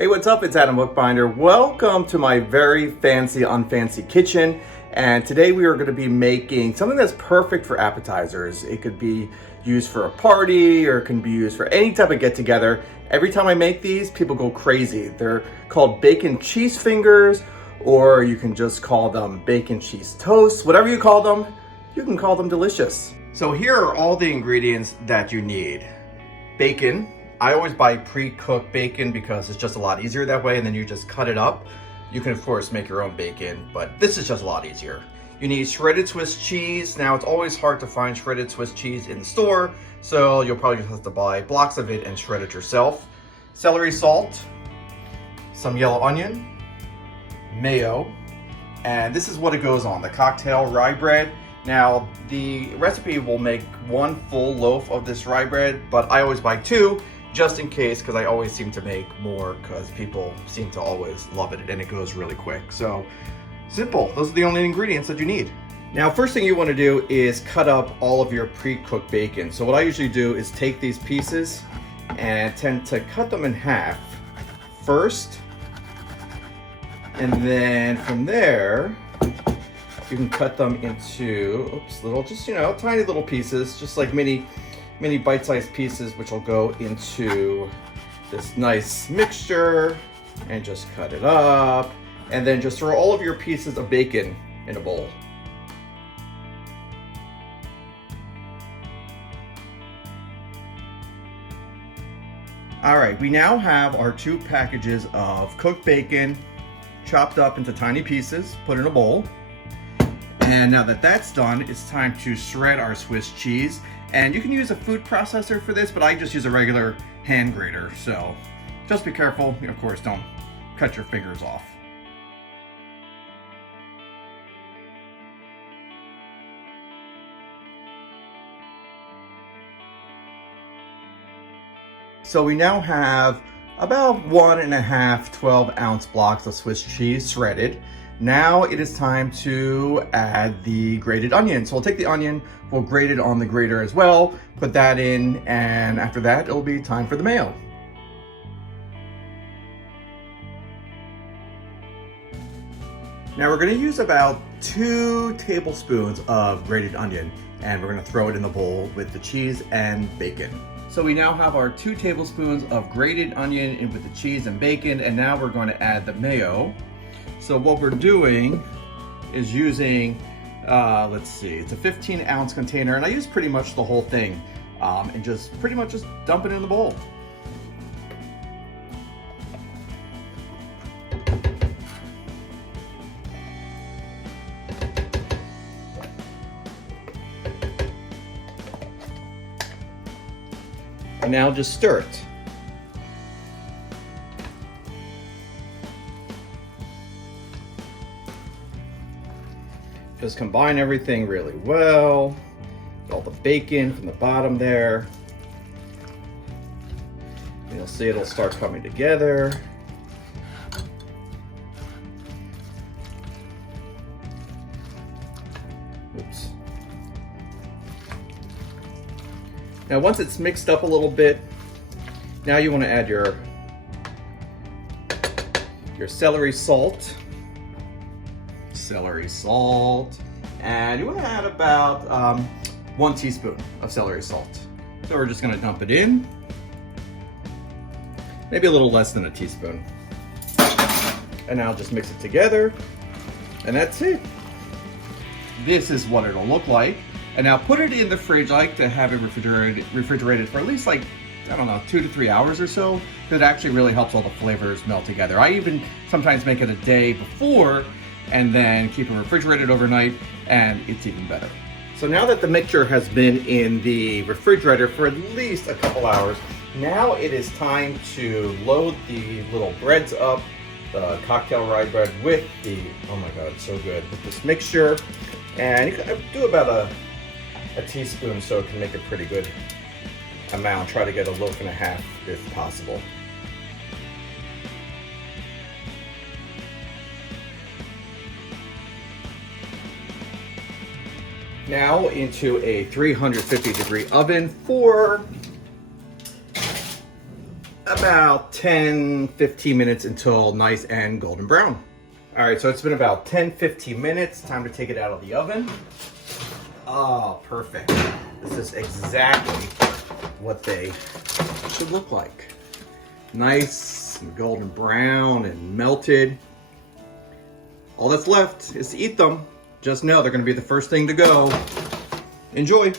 Hey, what's up? It's Adam Bookbinder. Welcome to my very fancy, unfancy kitchen. And today we are going to be making something that's perfect for appetizers. It could be used for a party or it can be used for any type of get together. Every time I make these, people go crazy. They're called bacon cheese fingers, or you can just call them bacon cheese toast. Whatever you call them, you can call them delicious. So here are all the ingredients that you need. Bacon. I always buy pre-cooked bacon because it's just a lot easier that way, and then you just cut it up. You can of course make your own bacon, but this is just a lot easier. You need shredded Swiss cheese. Now it's always hard to find shredded Swiss cheese in the store, so you'll probably just have to buy blocks of it and shred it yourself. Celery salt, some yellow onion, mayo, and this is what it goes on, the cocktail rye bread. Now the recipe will make one full loaf of this rye bread, but I always buy two, just in case, because I always seem to make more because people seem to always love it and it goes really quick. So simple, those are the only ingredients that you need. Now first thing you want to do is cut up all of your pre-cooked bacon. So what I usually do is take these pieces and tend to cut them in half first, and then from there you can cut them into little, just tiny little pieces, just like mini bite-sized pieces, which will go into this nice mixture, and just cut it up, and then just throw all of your pieces of bacon in a bowl. All right, we now have our 2 packages of cooked bacon chopped up into tiny pieces, put in a bowl. And now that that's done, it's time to shred our Swiss cheese. And you can use a food processor for this, but I just use a regular hand grater. So just be careful. Of course, don't cut your fingers off. So we now have about 1.5 12-ounce blocks of Swiss cheese shredded. Now it is time to add the grated onion. So we'll take the onion, we'll grate it on the grater as well, put that in, and after that it'll be time for the mayo. Now we're going to use about 2 tablespoons of grated onion, and we're going to throw it in the bowl with the cheese and bacon. So we now have our 2 tablespoons of grated onion in with the cheese and bacon, and now we're going to add the mayo. So what we're doing is using, let's see, it's a 15-ounce container, and I use pretty much the whole thing, and just pretty much just dump it in the bowl. And now just stir it. Just combine everything really well. Get all the bacon from the bottom there. You'll see it'll start coming together. Oops. Now once it's mixed up a little bit, now you want to add your celery salt. And you want to add about 1 teaspoon of celery salt. So we're just going to dump it in, maybe a little less than a teaspoon, and now just mix it together, and that's it. This is what it'll look like. And now put it in the fridge. I like to have it refrigerated for at least, like, I don't know, 2 to 3 hours or so. That actually really helps all the flavors melt together. I even sometimes make it a day before and then keep it refrigerated overnight, and it's even better. So now that the mixture has been in the refrigerator for at least a couple hours, now it is time to load the little breads up, the cocktail rye bread with the, oh my god, it's so good, with this mixture. And you can do about a teaspoon, so it can make a pretty good amount. Try to get a loaf and a half if possible. Now into a 350-degree oven for about about 10-15 minutes until nice and golden brown. All right, so it's been about 10-15 minutes. Time to take it out of the oven. Oh, perfect. This is exactly what they should look like. Nice and golden brown and melted. All that's left is to eat them. Just know they're gonna be the first thing to go. Enjoy.